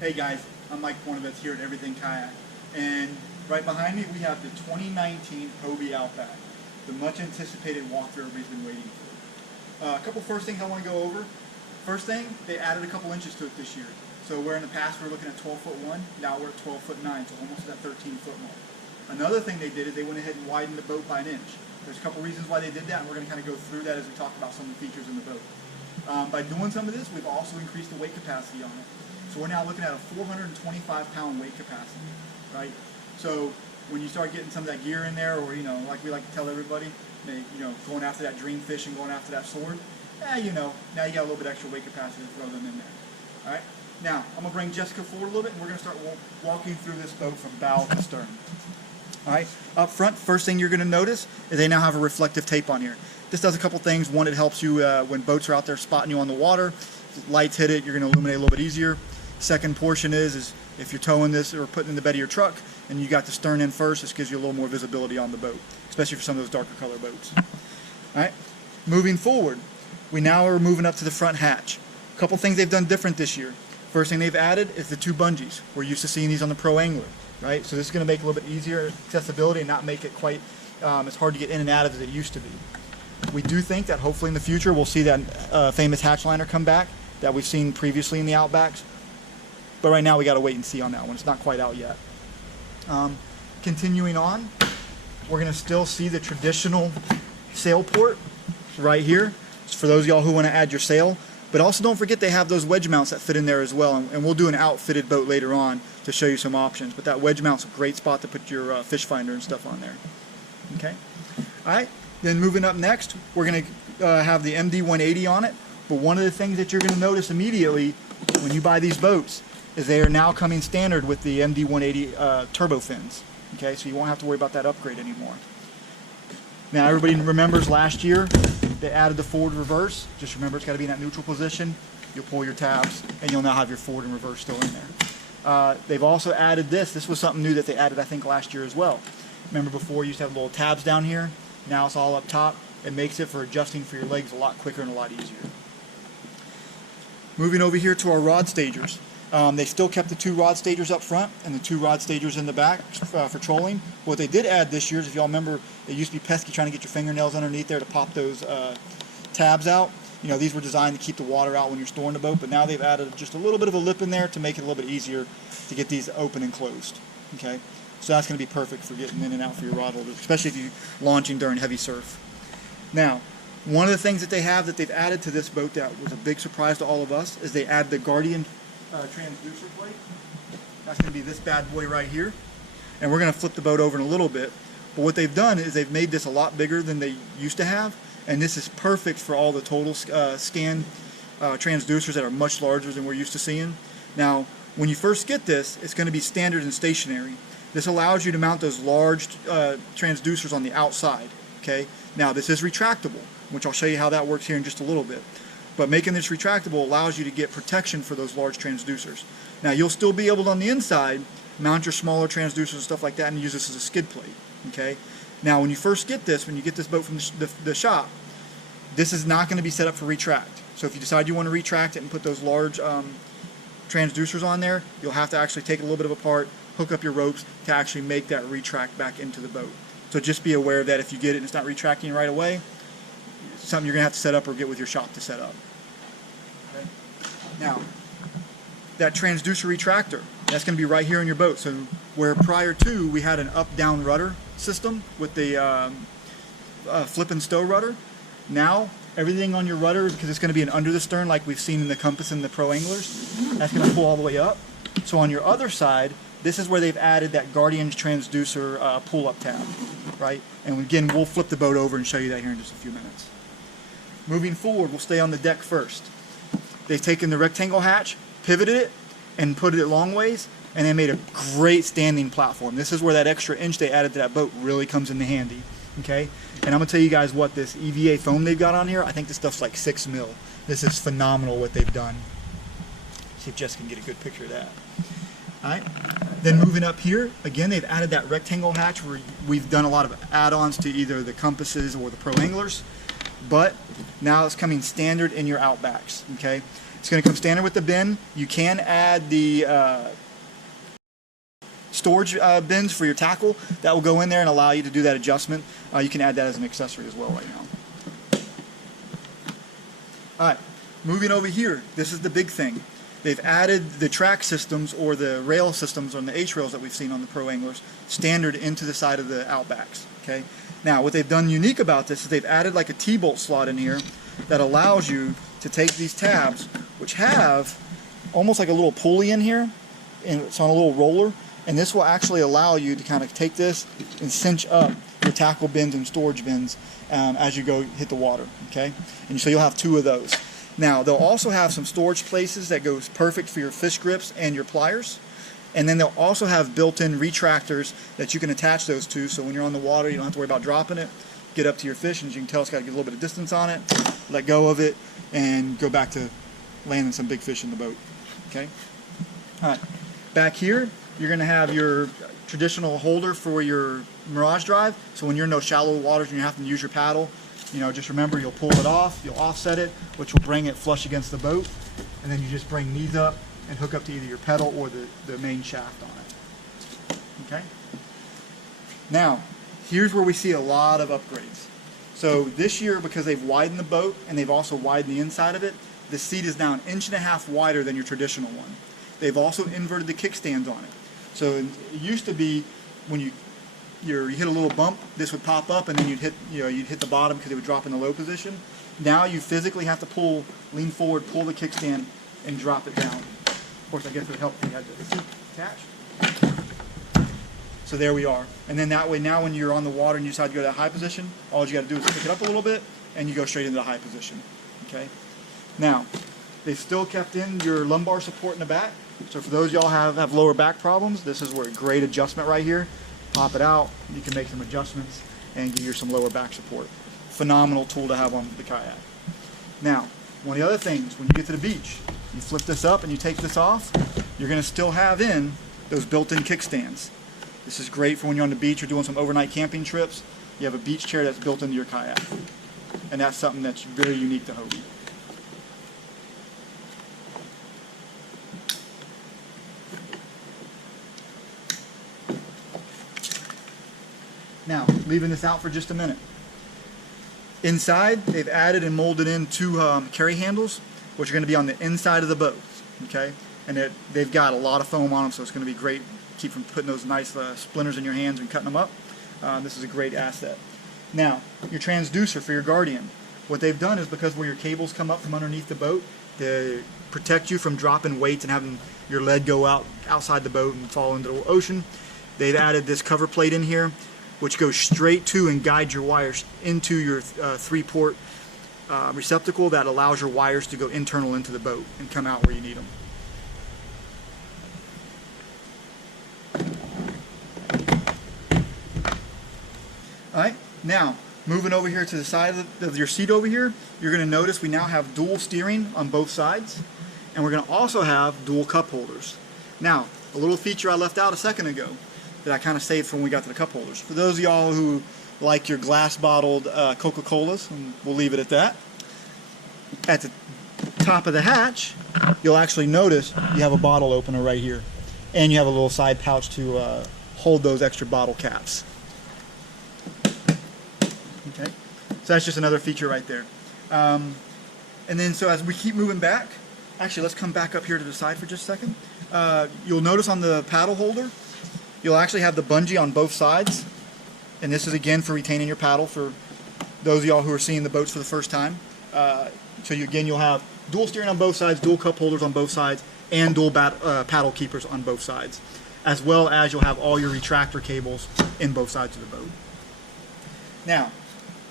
Hey guys, I'm Mike Pornovitz here at Everything Kayak, and right behind me we have the 2019 Hobie Outback, the much anticipated walkthrough everybody's been waiting for. A couple first things I want to go over. First thing, they added a couple inches to it this year. So where in the past we were looking at 12'1", now we're at 12'9", so almost at that 13-foot mark. Another thing they did is they went ahead and widened the boat by an inch. There's a couple reasons why they did that, and we're going to kind of go through that as we talk about some of the features in the boat. By doing some of this, we've also increased the weight capacity on it. So we're now looking at a 425-pound weight capacity, right? So when you start getting some of that gear in there, or like we like to tell everybody, going after that dream fish and going after that sword, now you got a little bit extra weight capacity to throw them in there. All right. Now I'm gonna bring Jessica forward a little bit, and we're gonna start walking through this boat from bow to stern. All right. Up front, first thing you're gonna notice is they now have a reflective tape on here. This does a couple things. One, it helps you when boats are out there spotting you on the water. If lights hit it, you're gonna illuminate a little bit easier. Second portion is if you're towing this or putting it in the bed of your truck and you got the stern in first, this gives you a little more visibility on the boat, especially for some of those darker color boats. All right, moving forward, we now are moving up to the front hatch. A couple things they've done different this year. First thing they've added is the two bungees. We're used to seeing these on the Pro Angler, right? So this is going to make it a little bit easier accessibility and not make it quite as hard to get in and out as it used to be. We do think that hopefully in the future we'll see that famous hatch liner come back that we've seen previously in the Outbacks. But right now we got to wait and see on that one. It's not quite out yet. Continuing on, we're going to still see the traditional sail port right here. It's for those of y'all who want to add your sail. But also don't forget they have those wedge mounts that fit in there as well. And we'll do an outfitted boat later on to show you some options. But that wedge mount's a great spot to put your fish finder and stuff on there. Okay. All right. Then moving up next, we're going to have the MD-180 on it. But one of the things that you're going to notice immediately when you buy these boats is they are now coming standard with the MD-180 turbo fins. Okay, so you won't have to worry about that upgrade anymore. Now everybody remembers last year they added the forward reverse. Just remember it's got to be in that neutral position. You'll pull your tabs and you'll now have your forward and reverse still in there. They've also added this. This was something new that they added I think last year as well. Remember before you used to have little tabs down here. Now it's all up top. It makes it for adjusting for your legs a lot quicker and a lot easier. Moving over here to our rod stagers. They still kept the two rod stagers up front and the two rod stagers in the back for trolling. What they did add this year is, if y'all remember, it used to be pesky trying to get your fingernails underneath there to pop those tabs out. These were designed to keep the water out when you're storing the boat, but now they've added just a little bit of a lip in there to make it a little bit easier to get these open and closed. Okay, so that's going to be perfect for getting in and out for your rod holders, especially if you're launching during heavy surf. Now, one of the things that they have that they've added to this boat that was a big surprise to all of us is they add the Guardian transducer plate. That's going to be this bad boy right here, and we're going to flip the boat over in a little bit. But what they've done is they've made this a lot bigger than they used to have, and this is perfect for all the total scan transducers that are much larger than we're used to seeing. Now, when you first get this, it's going to be standard and stationary. This allows you to mount those large transducers on the outside. Okay. Now this is retractable, which I'll show you how that works here in just a little bit. But making this retractable allows you to get protection for those large transducers. Now you'll still be able to, on the inside, mount your smaller transducers and stuff like that and use this as a skid plate. Okay. Now when you first get this, when you get this boat from the shop, this is not going to be set up for retract. So if you decide you want to retract it and put those large transducers on there, you'll have to actually take it a little bit of apart, hook up your ropes to actually make that retract back into the boat. So just be aware that if you get it and it's not retracting right away, it's something you're going to have to set up or get with your shop to set up. Okay. Now, that transducer retractor, that's going to be right here in your boat. So where prior to we had an up-down rudder system with the flip and stow rudder, now everything on your rudder, because it's going to be an under the stern like we've seen in the Compass and the Pro Anglers, that's going to pull all the way up. So on your other side, this is where they've added that Guardian transducer pull-up tab, right? And again, we'll flip the boat over and show you that here in just a few minutes. Moving forward, we'll stay on the deck first. They've taken the rectangle hatch, pivoted it, and put it long ways, and they made a great standing platform. This is where that extra inch they added to that boat really comes into handy, okay? And I'm gonna tell you guys what, this EVA foam they've got on here, I think this stuff's like 6 mil. This is phenomenal what they've done. See if Jess can get a good picture of that. All right. Then moving up here, again, they've added that rectangle hatch where we've done a lot of add-ons to either the Compasses or the Pro Anglers, but now it's coming standard in your Outbacks, okay? It's going to come standard with the bin. You can add the storage bins for your tackle. That will go in there and allow you to do that adjustment. You can add that as an accessory as well right now. Alright, moving over here, this is the big thing. They've added the track systems or the rail systems on the H-rails that we've seen on the Pro Anglers standard into the side of the Outbacks. Okay. Now what they've done unique about this is they've added like a T-bolt slot in here that allows you to take these tabs, which have almost like a little pulley in here, and it's on a little roller, and this will actually allow you to kind of take this and cinch up your tackle bins and storage bins as you go hit the water. Okay. And so you'll have 2 of those. Now, they'll also have some storage places that goes perfect for your fish grips and your pliers. And then they'll also have built-in retractors that you can attach those to, so when you're on the water, you don't have to worry about dropping it. Get up to your fish, and as you can tell, it's got to get a little bit of distance on it, let go of it, and go back to landing some big fish in the boat. Okay? All right. Back here, you're going to have your traditional holder for your Mirage drive, so when you're in those shallow waters and you have to use your paddle, you know, just remember you'll pull it off, you'll offset it, which will bring it flush against the boat, and then you just bring these up and hook up to either your pedal or the main shaft on it. Okay? Now, here's where we see a lot of upgrades. So this year, because they've widened the boat and they've also widened the inside of it, the seat is now 1.5 inches wider than your traditional one. They've also inverted the kickstands on it. So it used to be when you hit a little bump, this would pop up, and then you'd hit the bottom because it would drop in the low position. Now you physically have to lean forward, pull the kickstand, and drop it down. Of course, I guess it would help if you had the seat attached. So there we are. And then that way, now when you're on the water and you decide to go to that high position, all you got to do is pick it up a little bit, and you go straight into the high position. Okay. Now, they've still kept in your lumbar support in the back. So for those y'all have lower back problems, this is where a great adjustment right here. Pop it out, you can make some adjustments and give you some lower back support. Phenomenal tool to have on the kayak. Now, one of the other things, when you get to the beach, you flip this up and you take this off, you're going to still have in those built-in kickstands. This is great for when you're on the beach or doing some overnight camping trips. You have a beach chair that's built into your kayak. And that's something that's very unique to Hobie. Now, leaving this out for just a minute. Inside, they've added and molded in 2 carry handles, which are going to be on the inside of the boat. Okay, and they've got a lot of foam on them, so it's going to be great. Keep from putting those nice splinters in your hands and cutting them up. This is a great asset. Now, your transducer for your Guardian. What they've done is, because where your cables come up from underneath the boat, they protect you from dropping weights and having your lead go outside the boat and fall into the ocean. They've added this cover plate in here, which goes straight to and guides your wires into your 3-port receptacle that allows your wires to go internal into the boat and come out where you need them. Alright, now moving over here to the side of your seat over here, you're going to notice we now have dual steering on both sides, and we're going to also have dual cup holders. Now, a little feature I left out a second ago that I kind of saved for when we got to the cup holders. For those of y'all who like your glass bottled Coca-Colas, and we'll leave it at that, at the top of the hatch, you'll actually notice you have a bottle opener right here, and you have a little side pouch to hold those extra bottle caps. Okay, so that's just another feature right there. And then so as we keep moving back, actually let's come back up here to the side for just a second. You'll notice on the paddle holder, you'll actually have the bungee on both sides, and this is again for retaining your paddle for those of y'all who are seeing the boats for the first time. So you'll have dual steering on both sides, dual cup holders on both sides, and dual paddle keepers on both sides, as well as you'll have all your retractor cables in both sides of the boat. Now,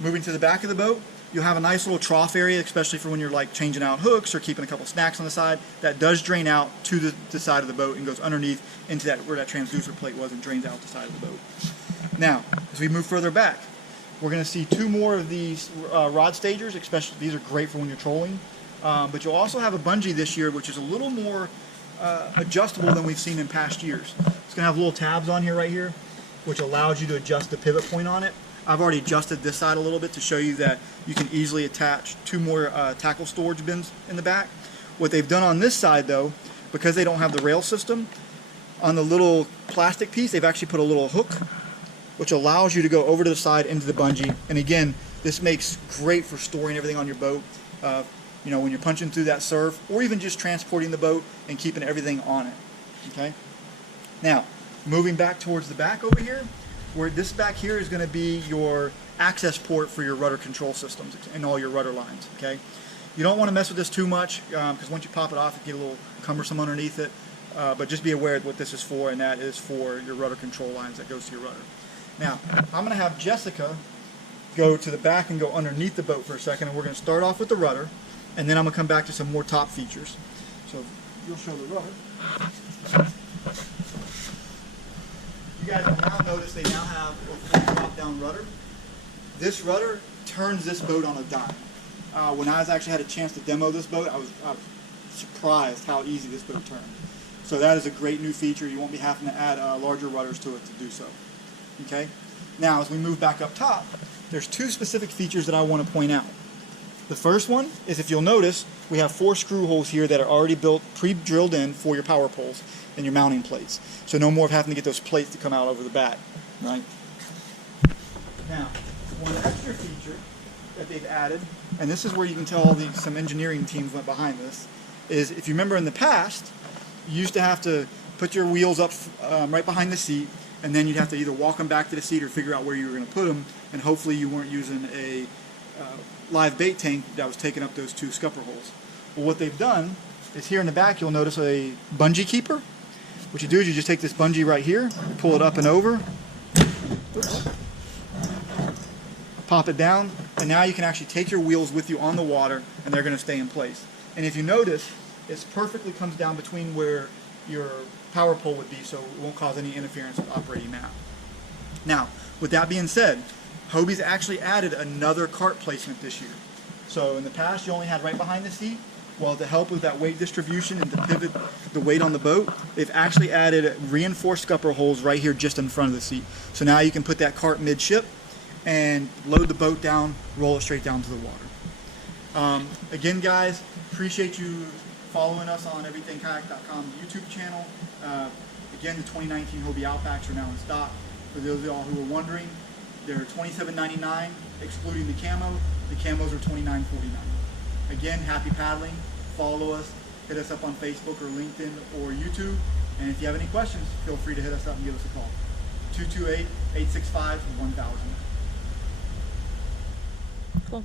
moving to the back of the boat, you'll have a nice little trough area, especially for when you're like changing out hooks or keeping a couple snacks on the side. That does drain out to the side of the boat and goes underneath into where that transducer plate was, and drains out the side of the boat. Now, as we move further back, we're going to see 2 more of these rod stagers. Especially these are great for when you're trolling. But you'll also have a bungee this year, which is a little more adjustable than we've seen in past years. It's going to have little tabs on here right here, which allows you to adjust the pivot point on it. I've already adjusted this side a little bit to show you that you can easily attach 2 more tackle storage bins in the back. What they've done on this side though, because they don't have the rail system, on the little plastic piece, they've actually put a little hook, which allows you to go over to the side into the bungee. And again, this makes great for storing everything on your boat. You know, when you're punching through that surf, or even just transporting the boat and keeping everything on it. Okay. Now, moving back towards the back over here, where this back here is going to be your access port for your rudder control systems and all your rudder lines. Okay. You don't want to mess with this too much because once you pop it off, it get a little cumbersome underneath it. But just be aware of what this is for, and that is for your rudder control lines that goes to your rudder. Now, I'm going to have Jessica go to the back and go underneath the boat for a second, and we're going to start off with the rudder, and then I'm going to come back to some more top features. So you'll show the rudder. You guys will now notice they now have a full drop-down rudder. This rudder turns this boat on a dime. When I actually had a chance to demo this boat, I was surprised how easy this boat turned. So that is a great new feature. You won't be having to add larger rudders to it to do so. Okay. Now, as we move back up top, there's two specific features that I want to point out. The first one is, if you'll notice, we have 4 screw holes here that are already built, pre-drilled in for your power poles and your mounting plates. So no more of having to get those plates to come out over the back, right? Now, one extra feature that they've added, and this is where you can tell some engineering teams went behind this, is if you remember in the past, you used to have to put your wheels up right behind the seat, and then you'd have to either walk them back to the seat or figure out where you were going to put them, and hopefully you weren't using a live bait tank that was taking up those 2 scupper holes. Well, what they've done is here in the back you'll notice a bungee keeper. What you do is you just take this bungee right here, pull it up and over, oops, pop it down, and now you can actually take your wheels with you on the water and they're going to stay in place. And if you notice, it perfectly comes down between where your power pole would be, so it won't cause any interference with operating that. Now, with that being said, Hobie's actually added another cart placement this year. So in the past you only had right behind the seat. Well, to help with that weight distribution and to pivot the weight on the boat, they've actually added reinforced scupper holes right here just in front of the seat. So now you can put that cart midship and load the boat down, roll it straight down to the water. Again, guys, appreciate you following us on everythingkayak.com YouTube channel. Again, the 2019 Hobie Outbacks are now in stock. For those of y'all who are wondering, they're $27.99 excluding the camo. The camos are $29.49. Again, happy paddling. Follow us. Hit us up on Facebook or LinkedIn or YouTube. And if you have any questions, feel free to hit us up and give us a call. 228-865-1000. Cool.